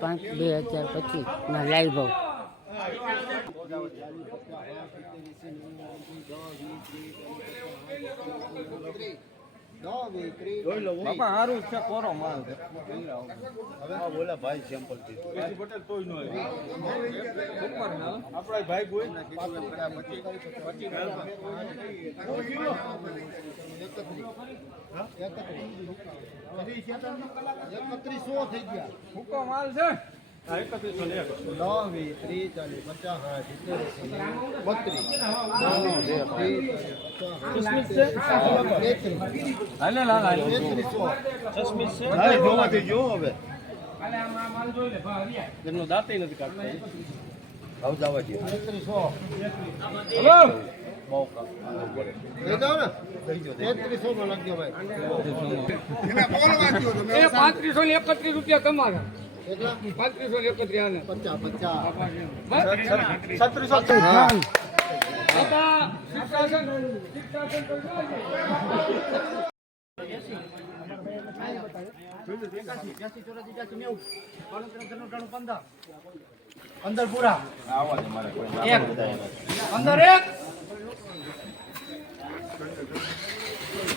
પાંચ બે હજાર પચીસ ના લાઈવ ભાવ. બાપા સારું છે કોરો માલ છે. બોલા ભાઈ સેમ્પલથી. પટેલ તોય નો આપણા ભાઈ કોઈ એકત્રીસો થઈ ગયા હુકો માલ છે. હા એકત્રીસો ને એક દસ વીસ ત્રીસ ચાલીસ પચાસ એમનો દાંતે નથી કાઢતો આવ જવા દે પાંત્રીસો ને એકત્રીસ રૂપિયા તમારા. અંદર પૂરા અંદર એક.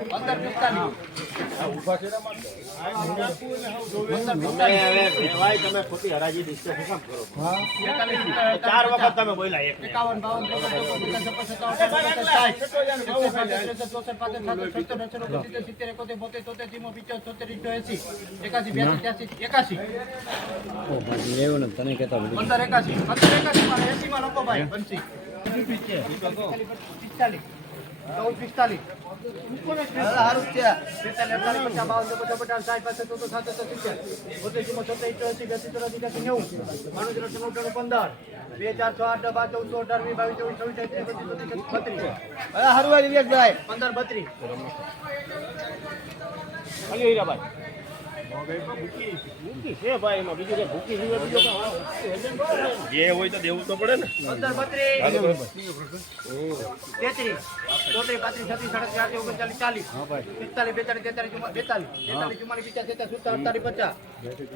તેતાલીસ ચુમ્મા પિસ્તાલીસ પિસ્તાલીસ પંદર પિસ્તાલીસ ચાર વખત તમે બોલ્યા એંસી એકાસી બ્યાસી ત્યાસી એકાસી પંદર એકાસી પંદર એકાસી માં ભાઈ બંસી પિસ્તાલીસ ચૌદ પિસ્તાલીસ. પંદર બે ચાર છ. આઠ બાર ચૌદ અઢાર વીસ બાવીસ ચોવીસ પચીસ ચોત્રીસ બત્રીસ પંદર બત્રીસ જે હોય તો દેવું તો પડે ને. પંદર બત્રીસ. તેત્રીસ. ચોત્રીસ પાંત્રીસ છત્રીસ સાડત્રીસ આઠ ઓગણચાલીસ ચાલીસ. પિસ્તાલીસ બેતાલીસ તેતાલીસ ચુમ્માલીસ બેતાલીસ. તેતાલીસ ચુમ્માલીસ પિચાસ તેતાલીસ સત્તર અડતાલીસ પચાસ.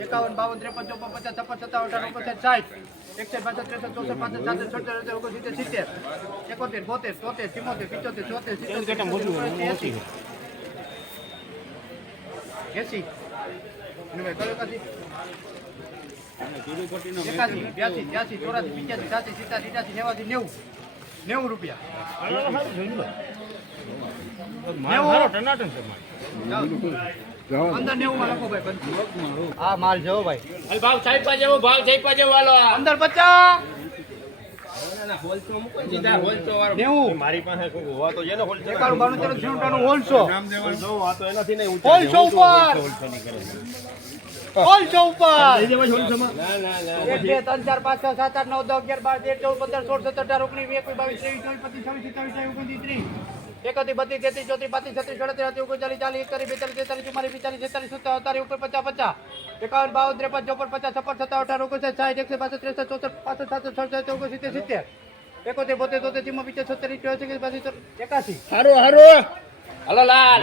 એકાવન બાવન ત્રેપન ચોપન પચાસ છપ્પન સત્તાવન અઢાર ઓગણસાઠ સાઠ. એકસઠ બાસઠ ત્રેસઠ ચોસઠ પાંસઠ સાસઠ છોતેર અઢાર ઓગણસિત્તેર સિત્તેર. એકોતેર બોતેર તોતેર ચિમોતેર પિચોતેર ચોતેર સિત્તેર એસી. એકાસી બ્યાસી ત્યાસી ચોરાસી સાસી ઇઠ્યાસી નેવાસી નેવું. નેવું રૂપિયા. અંદર નેવું. માં લખો ભાઈ હા. માલ જવો ભાઈ. ભાવ સાઈપા જેવો ભાવ જેવો હાલો અંદર પચાસ. મારી પાસે હોવા તો છે ને હોલસેલ એકાણું બાણું તેર છન્નું હોલસો જો આ તો એનાથી નહીં હોલસો ઉપર. હોલસો ઉપર. એક બે ત્રણ ચાર પાંચ છ સાત આઠ નવ દસ અગિયાર બાર તેર ચૌદ પંદર સોળ સત્તર અઢાર ઓગણીસ એકવીસ બાવીસ ત્રેવીસ ચોવીસ પચીસ છવ્વીસ સત્તાવીસ ઓગણત્રીસ ત્રીસ. એકત્રીસ બત્રીસ તેત્રીસ ચોત્રીસ પાંત્રીસ છત્રીસ અડત્રીસ હતી ઓગણચાલીસ ચાલીસ એકતાલીસ બેતાલીસ તેતાલીસ ચુમ્માલીસ પિસ્તાલીસ છેતાલીસ સત્તર અડતાલીસ ઉપર પચાસ પચાસ. એકાવન બાવન ત્રેપન ચોપન પચાસ છપ્પન સત્તાવન અઢાર ઓગણસાઠ સાઠ એકસો પાસઠ ત્રેસઠ ચોસઠ પાસઠ સાતસો સડસઠ ઓગણસિત્તેર સિત્તેર. એકોતેર બોતેર તોતેર ચુમ્મા પિત્તેર સત્તર ઇઠ્યોતેર બાસી એકાસી. હારું હારું. હલો લાલ.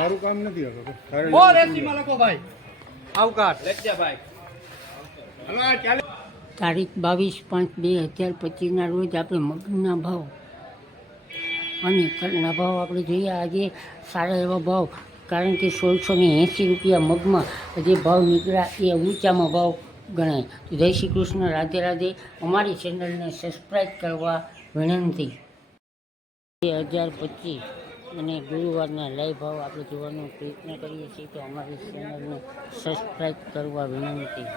બોલ એસી માં લખો ભાઈ. આવકાર તારીખ બાવીસ પાંચ બે હજાર પચીસના રોજ આપણે મગના ભાવ અને કલના ભાવ આપણે જોઈએ આજે સારા એવા ભાવ. કારણ કે સોળસો ને એંસી રૂપિયા મગમાં જે ભાવ નીકળ્યા એ ઊંચામાં ભાવ ગણાય. તો જય શ્રી કૃષ્ણ, રાધે રાધે. અમારી ચેનલને સબસ્ક્રાઈબ કરવા વિનંતી. બે હજાર પચીસ અને ગુરુવારના લાઈવ ભાવ આપણે જોવાનો પ્રયત્ન કરીએ છીએ તો અમારી ચેનલને સબસ્ક્રાઈબ કરવા વિનંતી.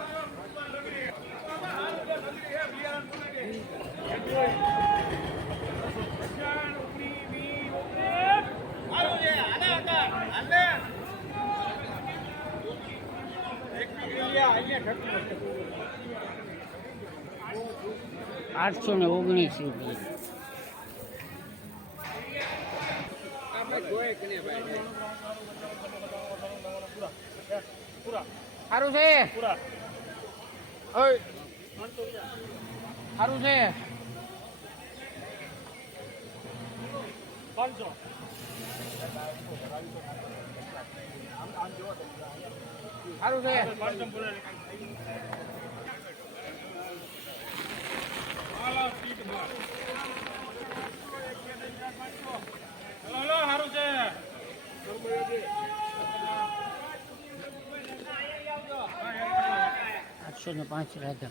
આઠસો ને ઓગણીસ રૂપિયા. સારું છે. સારું છે? સારું છે? આઠસો ને પાંચ રાજા.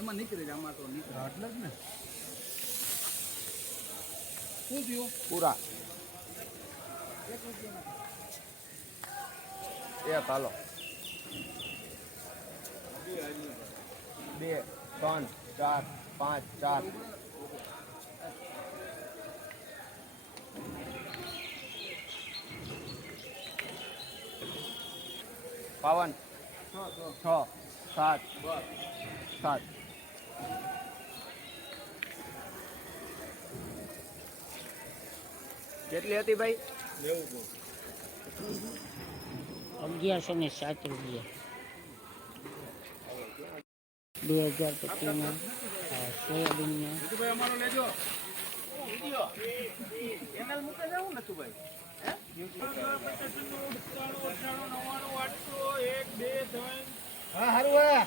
એમાં નીકળે જ આમાં તો નીકળે. એટલે જ ને. શું થયું પૂરા એક હાલો બે ત્રણ ચાર પાંચ ચાર પાવન છ સાત સાત કેટલી હતી ભાઈ? અગિયારસો ને સાત રૂપિયા. બે હજાર પચીસના આ સોયાબીનના. હા? હારું હે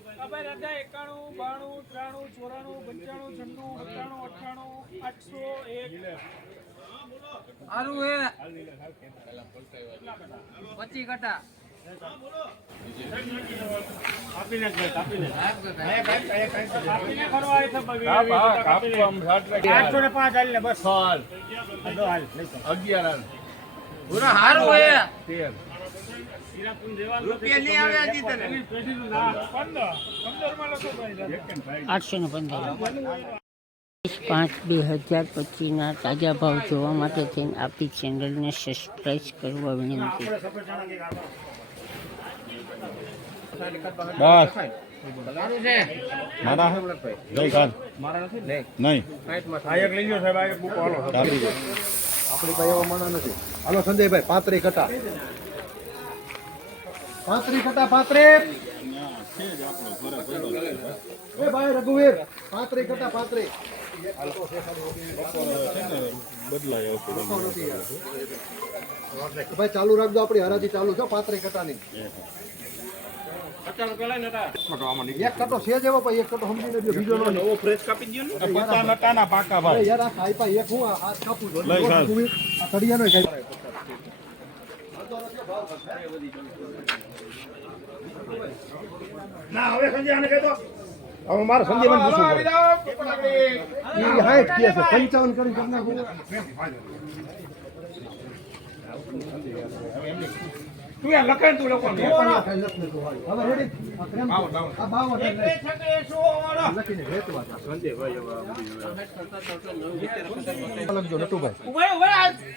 એકાણું બાણું ત્રાણું ચોરાણું પંચાણું છન્નું સત્તાણું અઠ્ઠાણું આઠસો એક. હારું હે. પચી કટા આઠસો ને પાંચ હાલ ને બસ. અગિયાર પૂરા હારું હે. તેર. આઠસો ને પંદર. પાંચ બે હજાર પચીસના તાજા ભાવ જોવા માટે થઈને આપણી ચેનલને સબસ્ક્રાઈબ કરવા વિનંતી. બસ. સારું છે. મારા જય ખાન નહીં. આ એક લઈ લો સાહેબ આ એક બુકો હાલો આપણી પાસે એવા માણા નથી. હાલો સંજયભાઈ પાંત્રી કટા. પાંત્રી કટા પાંત્રી એ ભાઈ રઘુવીર પાંત્રી કટા પાંત્રી ભાઈ ચાલુ રાખજો આપણી હરાજી ચાલુ છે પાંત્રી કટાની. એક કટો છે જેવો ભાઈ એક કટો સમજી લેજો બીજો નો નવો ફ્રેશ કાપી દો ને પચાસ નટાના પાકા અરે યાર આ ખાઈ પાઈ એક હું આ હાથ કાપું આ તળિયાનો ખાઈ. ના હવે સંજય આને કહેતો. હવે મારે સંજય મને પૂછવું પડે. એ હાઈટ કે છે પંચાવન કરીને કરી નાખું. તું યાર લખાય તું લોકો. એ પણ આ ખાઈ લખને તો વાળી. હવે રેડી આ પ્રેમ આ બાવન લખીને વેચવા છે. લખજો નટુભાઈ. અલે જીતુભાઈ